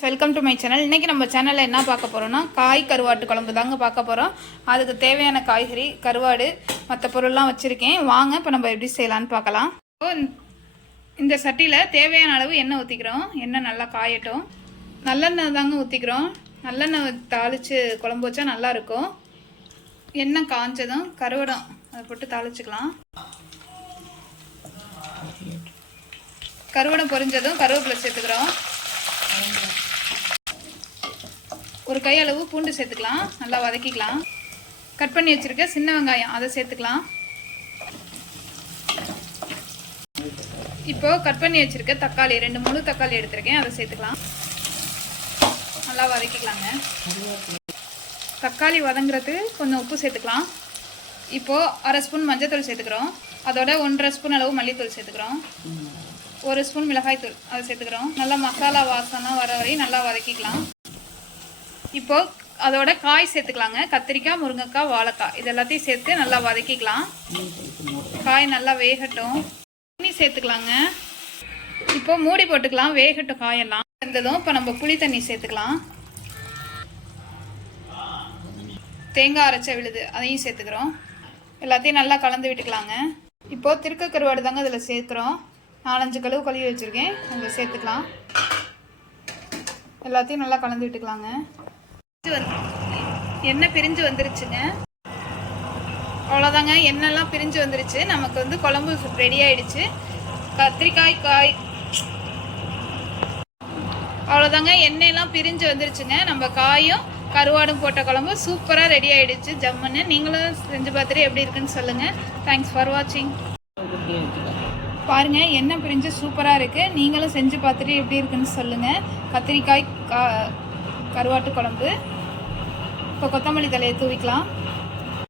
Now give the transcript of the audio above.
Welcome to my channel இன்றைக்கி நம்ம சேனலில் என்ன பார்க்க போகிறோம்னா காய் கருவாட்டு குழம்பு தாங்க பார்க்க போகிறோம் அதுக்கு தேவையான காய்கறி கருவாடு மற்ற பொருள்லாம் வச்சுருக்கேன். வாங்க இப்போ நம்ம எப்படி செய்யலான்னு பார்க்கலாம். இப்போ இந்த- சட்டியில் தேவையான அளவு எண்ணெய் ஊற்றிக்கிறோம் எண்ணெய் நல்லா காயட்டும். நல்லெண்ணெய் தாங்க ஊற்றிக்கிறோம் நல்லெண்ணெய் தாளித்து குழம்பு வச்சா நல்லாயிருக்கும் எண்ணெய் காஞ்சதும் கருவடம் அதை போட்டு தாளிச்சுக்கலாம். கருவடம் பொரிஞ்சதும் கருவேப்பிலை சேர்த்துக்கிறோம். ஒரு கை அளவு பூண்டு சேர்த்துக்கலாம். நல்லா வதக்கிக்கலாம். கட் பண்ணி வச்சுருக்க சின்ன வெங்காயம் அதை சேர்த்துக்கலாம். இப்போ கட் பண்ணி வச்சுருக்க தக்காளி ரெண்டு முழு தக்காளி எடுத்திருக்கேன். அதை சேர்த்துக்கலாம். நல்லா வதக்கிக்கலாங்க. தக்காளி வதங்குறதுக்கு கொஞ்சம் உப்பு சேர்த்துக்கலாம். இப்போ அரை ஸ்பூன் மஞ்சத்தூள் சேர்த்துக்கிறோம். அதோட ஒன்றரை ஸ்பூன் அளவு மல்லித்தூள் சேர்த்துக்கிறோம். ஒரு ஸ்பூன் மிளகாய் தூள் அதை சேர்த்துக்கிறோம். நல்லா மசாலா வாசனை வர வரையும் நல்லா வதக்கிக்கலாம். இப்போ அதோட காய் சேர்த்துக்கலாங்க. கத்திரிக்காய் முருங்கைக்காய் வாழைக்காய். இது எல்லாத்தையும் சேர்த்து நல்லா வதக்கிக்கலாம். காய் நல்லா வேகட்டும். தண்ணி சேர்த்துக்கலாங்க. இப்போ மூடி போட்டுக்கலாம். வேகட்டும் காயெல்லாம். இருந்ததும் இப்போ நம்ம புளி தண்ணி சேர்த்துக்கலாம். தேங்காய் அரைச்ச விழுது அதையும் சேர்த்துக்கிறோம். எல்லாத்தையும் நல்லா கலந்து விட்டுக்கலாங்க. இப்போ திருக்க கருவாடு தாங்க இதில் சேர்க்குறோம். நாலஞ்சு கழுவு கழுவி வச்சுருக்கேன். அதில் சேர்த்துக்கலாம். எல்லாத்தையும் நல்லா கலந்து விட்டுக்கலாங்க. எண்ணெய் பிரிஞ்சு வந்துருச்சுங்க? அவ்வளோதாங்க. எண்ணெய்லாம் பிரிஞ்சு வந்துருச்சு? நமக்கு வந்து குழம்பு ரெடி ஆயிடுச்சு. கத்திரிக்காய் காய். அவ்வளோதாங்க. எண்ணெயெல்லாம் பிரிஞ்சு வந்துருச்சுங்க. நம்ம காயும் கருவாடும் போட்ட குழம்பு சூப்பராக ரெடி ஆயிடுச்சு. ஜம்முன்னு. நீங்களும் செஞ்சு பார்த்துட்டு எப்படி இருக்குன்னு சொல்லுங்கள் தேங்க்ஸ் ஃபார் வாட்சிங் பாருங்கள் எண்ணெய் பிரிஞ்சு சூப்பராக இருக்குது நீங்களும் செஞ்சு பார்த்துட்டு எப்படி இருக்குன்னு சொல்லுங்கள் கத்திரிக்காய் கா கருவாட்டு குழம்பு. இப்போ கொத்தமல்லி தலையை தூவிக்கலாம்.